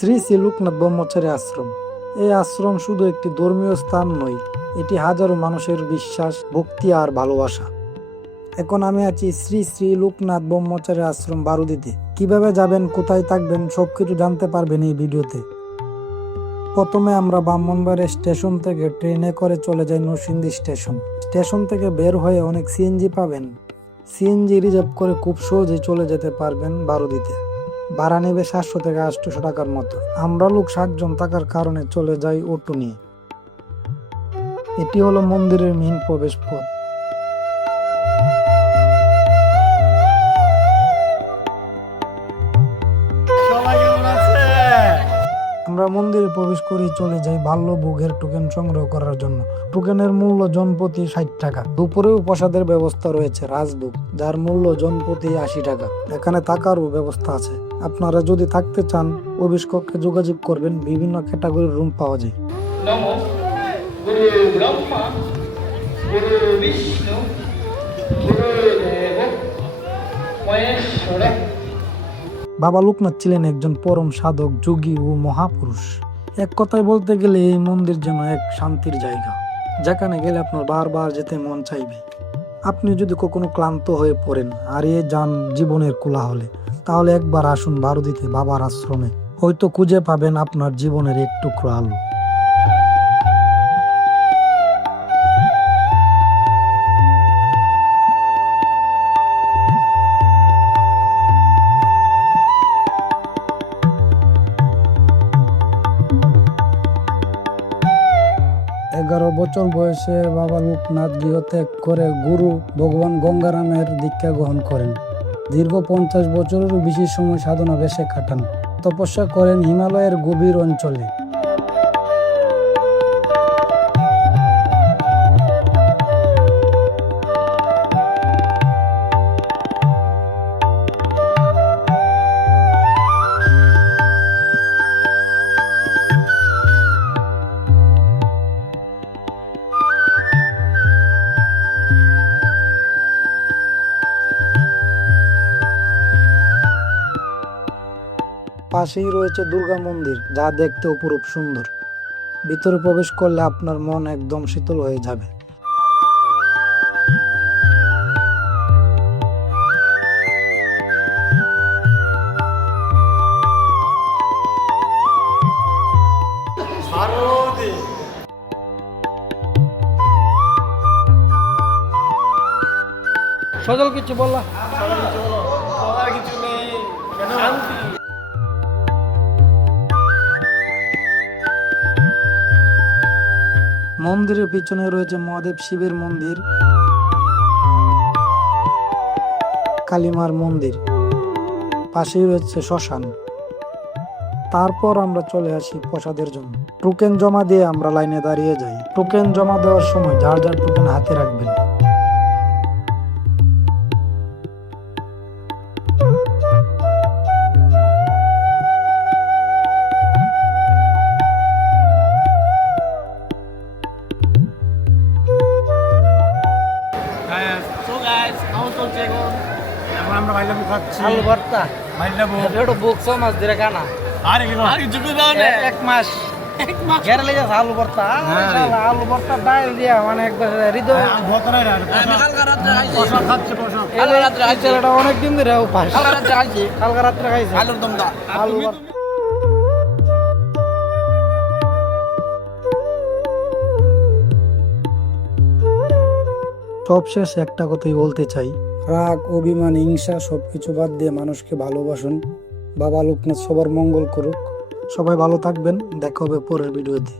শ্রী শ্রী লোকনাথ ব্রহ্মচারী আশ্রম। এই আশ্রম শুধু একটি ধর্মীয় স্থান নয়, এটি হাজারো মানুষের বিশ্বাস, ভক্তি আর ভালোবাসা। এখন আমি আছি শ্রী শ্রী লোকনাথ ব্রহ্মচারী আশ্রম বারুদিতে। কীভাবে যাবেন, কোথায় থাকবেন, সবকিছু জানতে পারবেন এই ভিডিওতে। প্রথমে আমরা ব্রাহ্মণবাড়ি স্টেশন থেকে ট্রেনে করে চলে যাই নরসিংদী স্টেশন। স্টেশন থেকে বের হয়ে অনেক সিএনজি পাবেন। সিএনজি রিজার্ভ করে খুব সহজে চলে যেতে পারবেন বারুদিতে। ভাড়া নেবে সাতশো থেকে আটশো টাকার মতো। আমরা লোক সাতজন থাকার কারণে চলে যাই অটো নিয়ে। এটি হলো মন্দিরের মেইন প্রবেশ পথ আমরা মন্দিরে প্রবেশ করে চলে যাই বাল্য ভোগের টোকেন সংগ্রহ করার জন্য। টোকেনের মূল্য জনপ্রতি ষাট টাকা। দুপুরেও প্রসাদের ব্যবস্থা রয়েছে রাজভোগ যার মূল্য জনপ্রতি আশি টাকা। এখানে থাকারও ব্যবস্থা আছে। আপনারা যদি থাকতে চান কক্ষে যোগাযোগ করবেন। বিভিন্ন ক্যাটাগরির রুম পাওয়া যায়। বাবা লোকনাথ ছিলেন একজন পরম সাধক যোগী ও মহাপুরুষ। এক কথায় বলতে গেলে এই মন্দির যেন এক শান্তির জায়গা। যেখানে গেলে আপনার বারবার যেতে মন চাইবে। আপনি যদি কখনো ক্লান্ত হয়ে পড়েন হারিয়ে যান জীবনের কোলাহলে তাহলে একবার আসুন ভারতীতে বাবার আশ্রমে। হয়তো খুঁজে পাবেন আপনার জীবনের এক টুকরো আলো। এগারো বছর বয়সে বাবা লোকনাথ গৃহত্যাগ করে গুরু ভগবান গঙ্গারামের দীক্ষা গ্রহণ করেন। দীর্ঘ পঞ্চাশ বছরেরও বেশি সময় সাধনা বেশে কাটান। তপস্যা করেন হিমালয়ের গভীর অঞ্চলে। পাশেই রয়েছে দুর্গা মন্দির, যা দেখতে অপরূপ সুন্দর। ভিতরে প্রবেশ করলে আপনার মন একদম শীতল হয়ে যাবে। সজল কিছু বললা মন্দিরের পিছনে রয়েছে মহাদেব শিবের মন্দির, কালিমার মন্দির, পাশেই রয়েছে শ্মশান। তারপর আমরা চলে আসি প্রসাদের জন্য। টোকেন জমা দিয়ে আমরা লাইনে দাঁড়িয়ে যাই। টোকেন জমা দেওয়ার সময় যার যার টোকেন হাতে রাখবেন। চলছে এখন এখন আমরা ভাইলাবু খাচ্ছি। আলু ভর্তা। ভাইলাবু এটা বুক ছ মাস ধরে খানা আরে কি আর কিছু দাও না। এক মাস। এক মাস। ঘেরে লেগে আলু ভর্তা। হ্যাঁ। আলু ভর্তা ডাল দিয়া মানে একবার হৃদয় রাতে খাইছি। খাচ্ছে এই ছেলেটা অনেক দিন ধরে উপাস কালকে রাত্রে খাইছি। কালকে রাত্রে খাইছি। আলুর দম আলু ভর্তা। সবশেষ একটা কথাই বলতে চাই। রাগ, অভিমান, হিংসা সব কিছু বাদ দিয়ে মানুষকে ভালোবাসুন। বাবা লোকনাথ সবার মঙ্গল করুক। সবাই ভালো থাকবেন। দেখা হবে পরের ভিডিওতে।